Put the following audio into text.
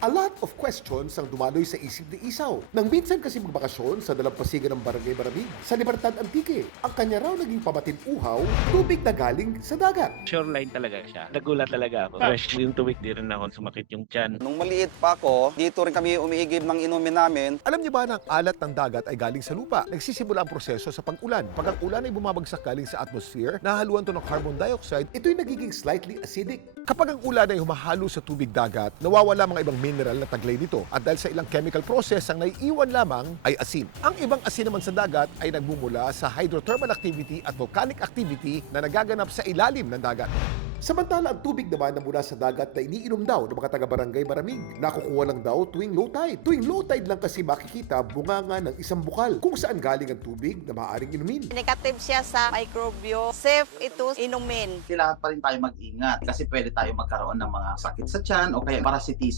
A lot of questions ang dumaloy sa isip ni Isaw. Nang minsan kasi magbakasyon sa dalampasigan ng Barangay Maramig sa Libertad Antique, ang kanya raw naging pamatin uhaw, tubig na galing sa dagat. Shoreline talaga siya. Nagulat talaga ako. Fresh yung tubig, di rin ako sumakit yung tiyan. Nung maliit pa ako, dito rin kami umiigib ng inumin namin. Alam niyo ba na ang alat ng dagat ay galing sa lupa? Nagsisimula ang proseso sa pag-ulan. Pag ang ulan ay bumabagsak galing sa atmosphere, nahaluan to ng carbon dioxide, ito'y nagiging slightly acidic. Kapag ang ulan ay humahalo sa tubig dagat, nawawala mga ibang mineral na taglay nito. At dahil sa ilang chemical process, ang naiiwan lamang ay asin. Ang ibang asin naman sa dagat ay nagmumula sa hydrothermal activity at volcanic activity na nagaganap sa ilalim ng dagat. Samantala, ang tubig naman na mula sa dagat na iniinom daw ng mga taga-barangay Maramig, nakukuha lang daw tuwing low tide. Tuwing low tide lang kasi makikita bunganga ng isang bukal kung saan galing ang tubig na maaaring inumin. Negative siya sa microbio. Safe ito inumin. Kailangan pa rin tayo mag-ingat kasi pwede tayo magkaroon ng mga sakit sa tiyan o kaya parasitism.